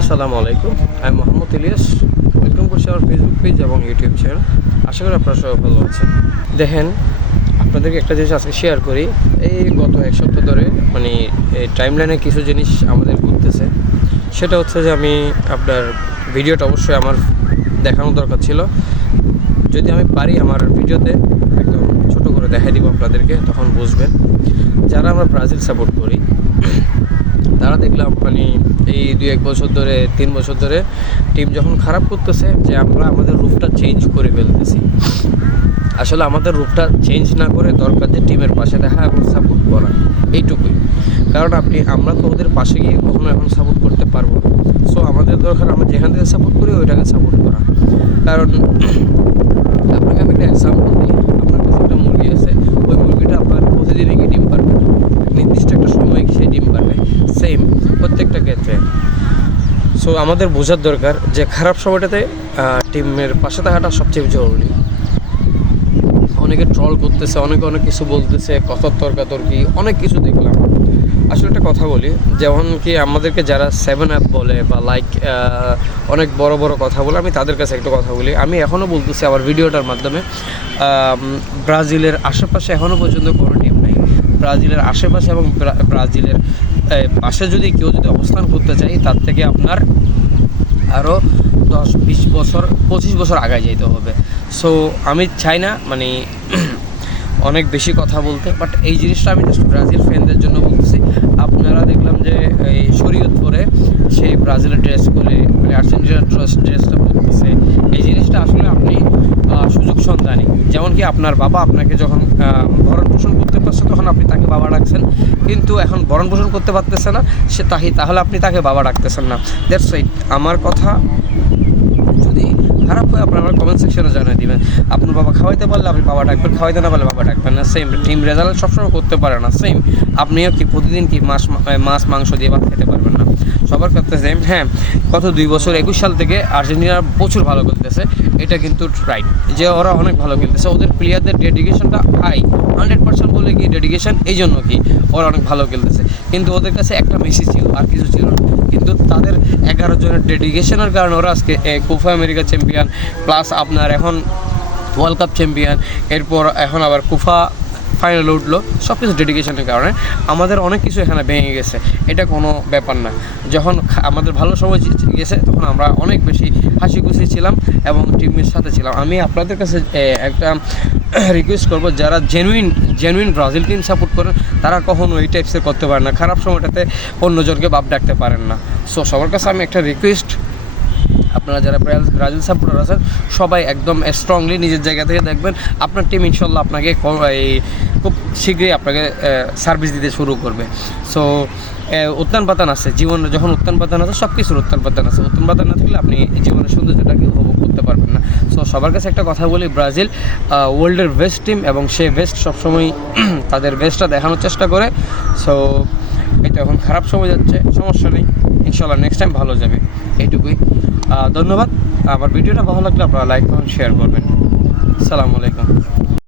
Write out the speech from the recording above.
আসসালামু আলাইকুম, আমি মোহাম্মদ ইলিয়াস। ওয়েলকাম করছি আমার ফেসবুক পেজ এবং ইউটিউব চ্যানেল। আশা করি আপনারা সবাই ভালো আছেন। দেখেন, আপনাদেরকে একটা জিনিস আজকে শেয়ার করি। এই গত এক সপ্তাহ ধরে এই টাইমলাইনে কিছু জিনিস আমাদের ঘুরতেছে। সেটা হচ্ছে যে আমি আপনার ভিডিওটা অবশ্যই আমার দেখানো দরকার ছিল। যদি আমি পারি আমার ভিডিওতে একদম ছোট করে দেখাই দিব আপনাদেরকে, তখন বুঝবেন। যারা আমরা ব্রাজিল সাপোর্ট করি তারা দেখলাম এই 2-1 বছর ধরে 3 বছর ধরে টিম যখন খারাপ করতেছে যে আমরা আমাদের রূপটা চেঞ্জ করে ফেলতেছি। আসলে আমাদের রূপটা চেঞ্জ না করে দরকার যে টিমের পাশে দেখা এবং সাপোর্ট করা, এইটুকুই। কারণ আমরা তো ওদের পাশে গিয়ে কখনো এখন সাপোর্ট করতে পারবো না। সো আমাদের দরকার আমরা যেখান থেকে সাপোর্ট করি ওইটাকে সাপোর্ট করা। কারণ আপনাকে আমি একটা এক্সাম্পল দিই। আপনার কাছে একটা মুরগি আছে, ওই মুরগিটা আপনার প্রতিদিনই কি ডিম পারবে? নির্দিষ্ট একটা সময় সে ডিম পারবে। সেম প্রত্যেকটা ক্ষেত্রে। সো আমাদের বোঝার দরকার যে খারাপ সময়টাতে টিমের পাশে থাকাটা সবচেয়ে জরুরি। অনেকে ট্রল করতেছে, অনেকে অনেক কিছু বলতেছে, কথার তর্কাতর্কি অনেক কিছু দেখলাম। আসলে একটা কথা বলি, যেমন কি আমাদেরকে যারা 7 আপ বলে বা অনেক বড় বড় কথা বলে, আমি তাদের কাছে একটা কথা বলি। আমি এখনও বলতেছি আমার ভিডিওটার মাধ্যমে, ব্রাজিলের আশেপাশে এখনও পর্যন্ত কোনো টিম নাই। ব্রাজিলের আশেপাশে এবং ব্রাজিলের পাশে যদি কেউ অবস্থান করতে চাই, তার থেকে আপনার আরও 10-20 বছর 25 বছর আগায় যেতে হবে। সো আমি চাই না অনেক বেশি কথা বলতে, বাট এই জিনিসটা আমি জাস্ট ব্রাজিল ফ্যানদের জন্য বলতেছি। আপনারা দেখলাম যে এই শরীয়তপুরে সেই ব্রাজিলের ড্রেস করে আর্জেন্টিনার ড্রেসটা পরতেছে। এই জিনিসটা আসলে আপনি সুযোগ সন্ধানী। যেমন কি আপনার বাবা আপনাকে যখন ভরণ পোষণ করতে পারছে তখন আপনি তাকে বাবা ডাকছেন, কিন্তু এখন ভরণ পোষণ করতে পারতেছে না তাহলে আপনি তাকে বাবা ডাকতেছেন না। That's right. আমার কথা যদি খারাপ হয় আপনার আমার কমেন্ট সেকশনে জানিয়ে দিবেন। আপনার বাবা খাওয়াইতে পারলে আপনি বাবা ডাকবেন, খাওয়াইতে না পারলে বাবা ডাকবেন না। সেম টিম রেজাল্ট সবসময় করতে পারে না। সেম আপনিও কি প্রতিদিন কি মাছ মাংস দিয়ে ভাত খেতে পারবেন না। সবার ক্ষেত্রে সেম। হ্যাঁ, গত 2 বছর 21 সাল থেকে আর্জেন্টিনা প্রচুর ভালো খেলতেছে, এটা কিন্তু রাইট যে ওরা অনেক ভালো খেলতেছে। ওদের প্লেয়ারদের ডেডিকেশনটা হাই, 100% বলে কি ডেডিকেশন, এই জন্য কি ওরা অনেক ভালো খেলতেছে। কিন্তু ওদের কাছে একটা মেসি ছিল, আর কিছু ছিল না। কিন্তু তাদের 11 জনের ডেডিকেশনের কারণে ওরা আজকে কোপা আমেরিকা চ্যাম্পিয়ন, প্লাস আপনার এখন ওয়ার্ল্ড কাপ চ্যাম্পিয়ন, এরপর এখন আবার কোপা ফাইনাল উঠলো। সব কিছু ডেডিকেশনের কারণে আমাদের অনেক কিছু এখানে ভেঙে গেছে। এটা কোনো ব্যাপার না। যখন আমাদের ভালো সময় গেছে তখন আমরা অনেক বেশি হাসি খুশি ছিলাম এবং টিমের সাথে ছিলাম। আমি আপনাদের কাছে একটা রিকোয়েস্ট করবো, যারা জেনুইন ব্রাজিল টিম সাপোর্ট করেন তারা কখনো এই টাইপসের করতে পারেন না। খারাপ সময়টাতে অন্যজনকে বাপ ডাকতে পারেন না। সো সবার কাছে আমি একটা রিকোয়েস্ট, আপনারা যারা ব্রাজিল সাপোর্টার আছেন সবাই একদম স্ট্রংলি নিজের জায়গা থেকে দেখবেন। আপনার টিম ইনশাল্লাহ আপনাকে খুব শীঘ্রই আপনাকে সার্ভিস দিতে শুরু করবে। সো উত্থান পাতান আছে জীবনে, যখন উত্থান পাতান আছে সব কিছুর উত্থান পাতান আছে। উত্থান পাতান না থাকলে আপনি জীবনের সৌন্দর্যটাকে উপভোগ করতে পারবেন না। সো সবার কাছে একটা কথা বলি, ব্রাজিল ওয়ার্ল্ডের বেস্ট টিম এবং সেই বেস্ট সবসময় তাদের বেস্টটা দেখানোর চেষ্টা করে। সো এটা এখন খারাপ সময় যাচ্ছে, সমস্যা নেই, ইনশাল্লাহ নেক্সট টাইম ভালো যাবে। এইটুকুই। ধন্যবাদ। আমার ভিডিওটা ভালো লাগলে আপনারা লাইক করুন, শেয়ার করবেন। আসসালামু আলাইকুম।